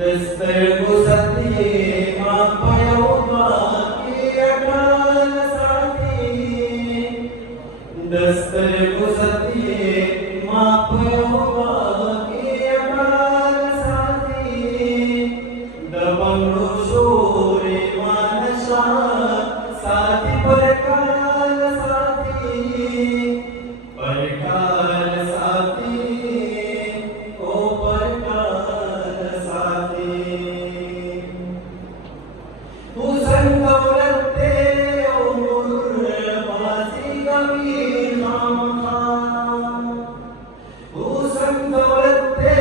दस्तर गुजरती मापयोबा की अकाल साथी दस्तर गुजरती मापयोबा की अकाल साथी दबंगो शोरे मानसा साथी परकाल साथी ओ परकाल साथी तू संगवरते उमर बाजी गमी नामखा तू संगवरते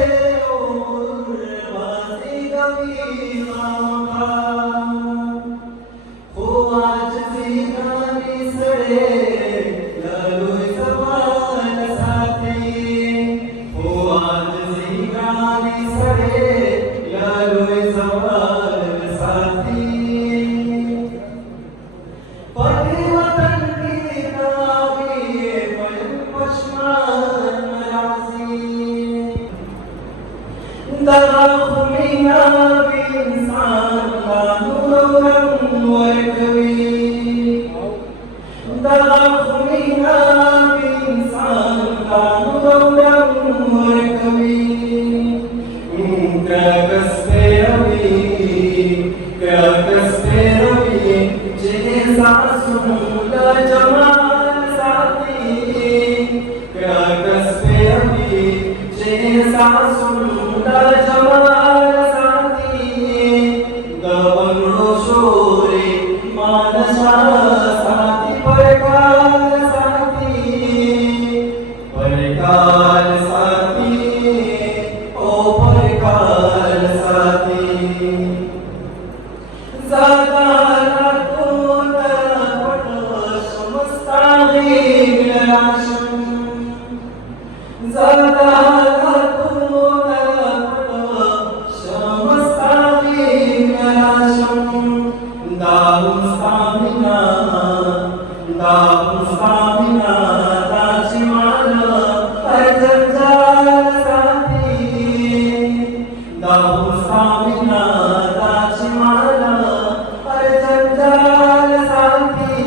उमर बाजी गमी नामखा हो आज जीगानी सड़े ललोय सवाल साथी हो आज जीगानी सड़े ललोय सवाल साथी वतन की नावी पश्मान राजी दगा खुमिना इंसान का नूरम वरकवी दगा खुमिना इंसान का नूरम वरकवी कसबे रवी जिन्हें सांसों का जमाल साथी कसबे रवी जिन्हें सांसों का जमाल साथी दबंगो शोरे मानसा साथी परकाल साथी ओ परकाल साथी ज़ाताला कोण पट समस्ताही विलासम ज़ाताला कोण पट समस्ताही विलासम दाहुं स्तामिना दाचिमाल अर्जंजाल साथी दाहुं स्तामिना दाचिमाल अर्जंजाल साथी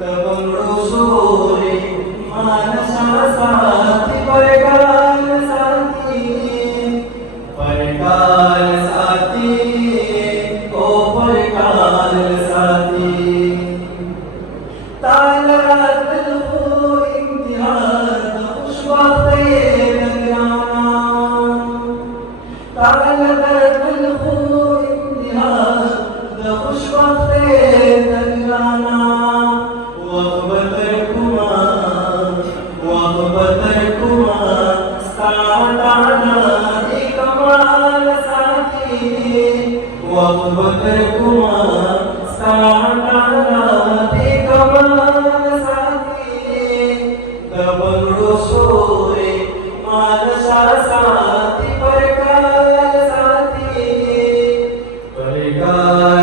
दबंगो शोरे मानसा साथी परकाल साथी ओ परकाल साथी तालरात हो इम्तिहान खुशबाते नगराना तालरात हो इम्तिहान खुशबाते नगराना वहबतर कुमा स्ताताना कमाल साथी वहबतर कुमा स्ताताना कमाल साथी दबंगो शोरे मानसा साथी परकाल साथी परकाल